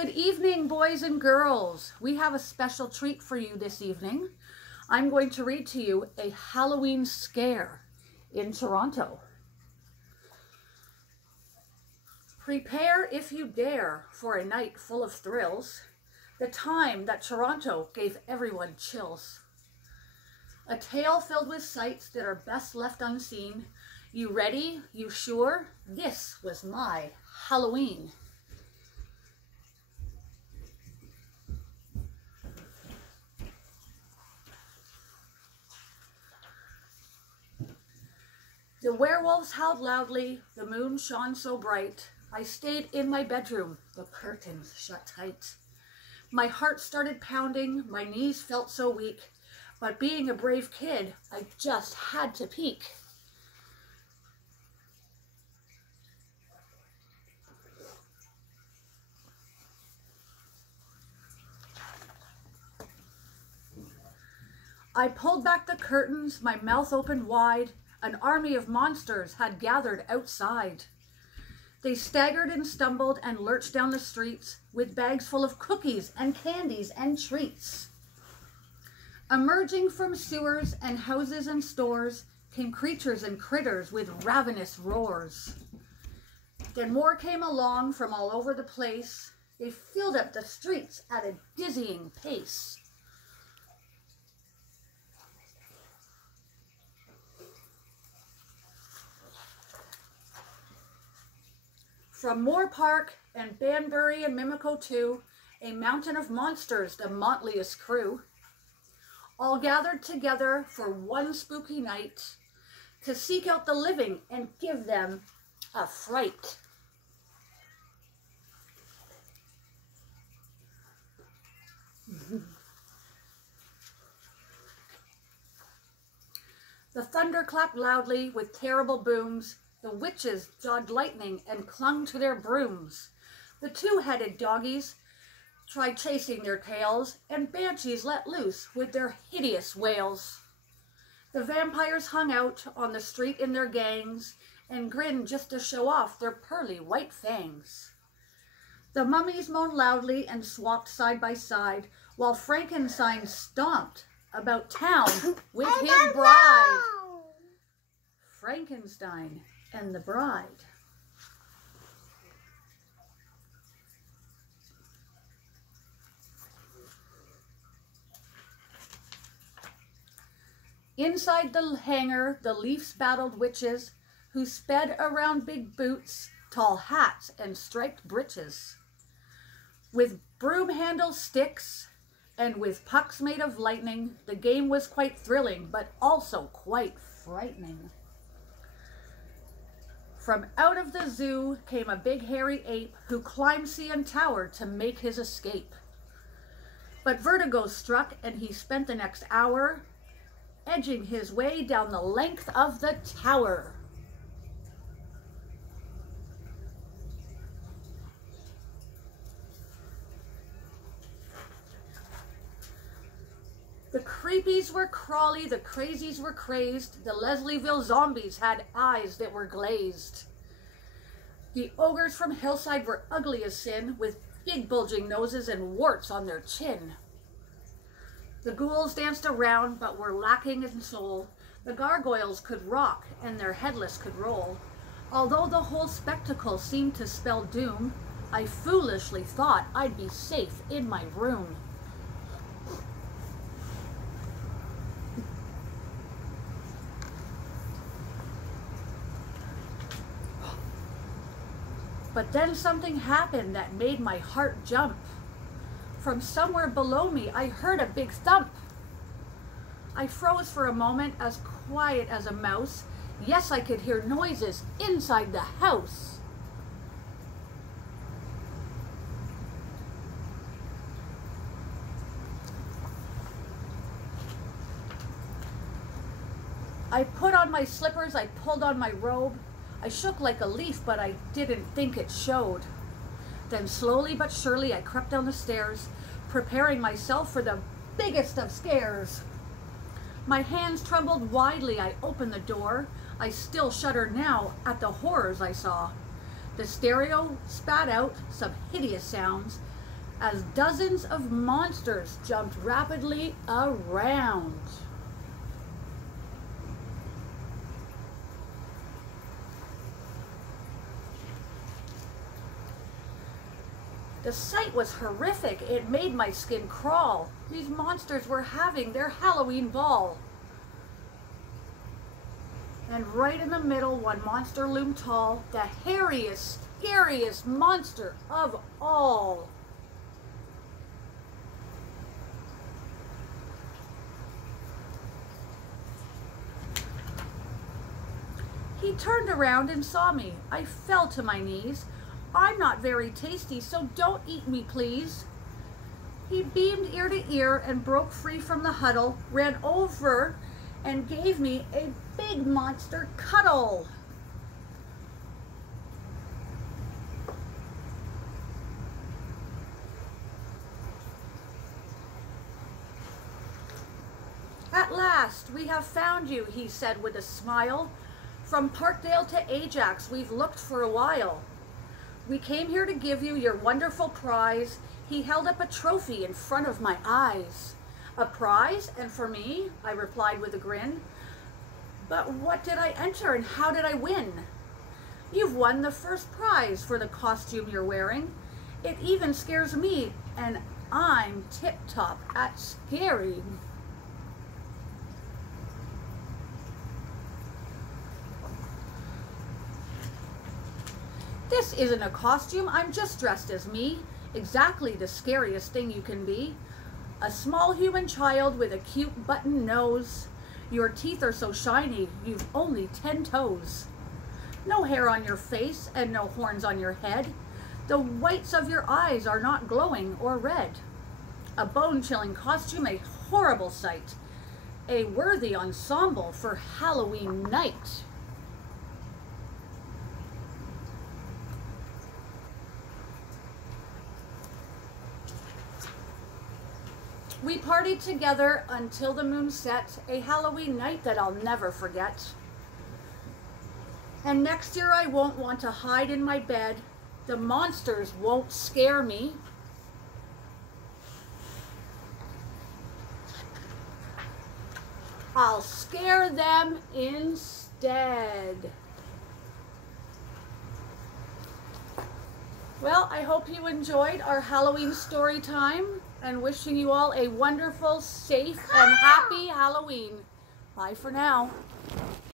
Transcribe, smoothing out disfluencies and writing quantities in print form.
Good evening, boys and girls. We have a special treat for you this evening. I'm going to read to you a Halloween scare in Toronto. Prepare if you dare for a night full of thrills, the time that Toronto gave everyone chills. A tale filled with sights that are best left unseen. You ready? You sure? This was my Halloween. The werewolves howled loudly, the moon shone so bright. I stayed in my bedroom, the curtains shut tight. My heart started pounding, my knees felt so weak, but being a brave kid, I just had to peek. I pulled back the curtains, my mouth opened wide. An army of monsters had gathered outside. They staggered and stumbled and lurched down the streets with bags full of cookies and candies and treats. Emerging from sewers and houses and stores came creatures and critters with ravenous roars. Then more came along from all over the place. They filled up the streets at a dizzying pace. From Moore Park and Banbury and Mimico too, a mountain of monsters, the motleyest crew, all gathered together for one spooky night to seek out the living and give them a fright. The thunder clapped loudly with terrible booms. The witches jawed lightning and clung to their brooms. The two-headed doggies tried chasing their tails, and banshees let loose with their hideous wails. The vampires hung out on the street in their gangs and grinned just to show off their pearly white fangs. The mummies moaned loudly and swapped side by side, while Frankenstein stomped about town with his bride. Frankenstein and the bride. Inside the hangar, the Leafs battled witches who sped around big boots, tall hats, and striped breeches. With broom handle sticks and with pucks made of lightning, the game was quite thrilling, but also quite frightening. From out of the zoo came a big hairy ape who climbed CN Tower to make his escape. But vertigo struck and he spent the next hour edging his way down the length of the tower. The creepies were crawly, the crazies were crazed, the Leslieville zombies had eyes that were glazed. The ogres from Hillside were ugly as sin, with big bulging noses and warts on their chin. The ghouls danced around, but were lacking in soul. The gargoyles could rock, and their headless could roll. Although the whole spectacle seemed to spell doom, I foolishly thought I'd be safe in my room. But then something happened that made my heart jump. From somewhere below me, I heard a big thump. I froze for a moment, as quiet as a mouse. Yes, I could hear noises inside the house. I put on my slippers, I pulled on my robe. I shook like a leaf, but I didn't think it showed. Then slowly but surely I crept down the stairs, preparing myself for the biggest of scares. My hands trembled widely, I opened the door. I still shudder now at the horrors I saw. The stereo spat out some hideous sounds, as dozens of monsters jumped rapidly around. The sight was horrific. It made my skin crawl. These monsters were having their Halloween ball. And right in the middle, one monster loomed tall, the hairiest, scariest monster of all. He turned around and saw me. I fell to my knees. I'm not very tasty, so don't eat me, please. He beamed ear to ear and broke free from the huddle, ran over and gave me a big monster cuddle. At last, we have found you, he said with a smile. From Parkdale to Ajax, we've looked for a while. We came here to give you your wonderful prize. He held up a trophy in front of my eyes. A prize? And for me? I replied with a grin. But what did I enter and how did I win? You've won the first prize for the costume you're wearing. It even scares me, and I'm tip-top at scaring. This isn't a costume, I'm just dressed as me. Exactly the scariest thing you can be. A small human child with a cute button nose. Your teeth are so shiny, you've only 10 toes. No hair on your face and no horns on your head. The whites of your eyes are not glowing or red. A bone-chilling costume, a horrible sight. A worthy ensemble for Halloween night. We partied together until the moon set, a Halloween night that I'll never forget. And next year I won't want to hide in my bed. The monsters won't scare me. I'll scare them instead. Well, I hope you enjoyed our Halloween story time, and wishing you all a wonderful, safe, and happy Halloween. Bye for now.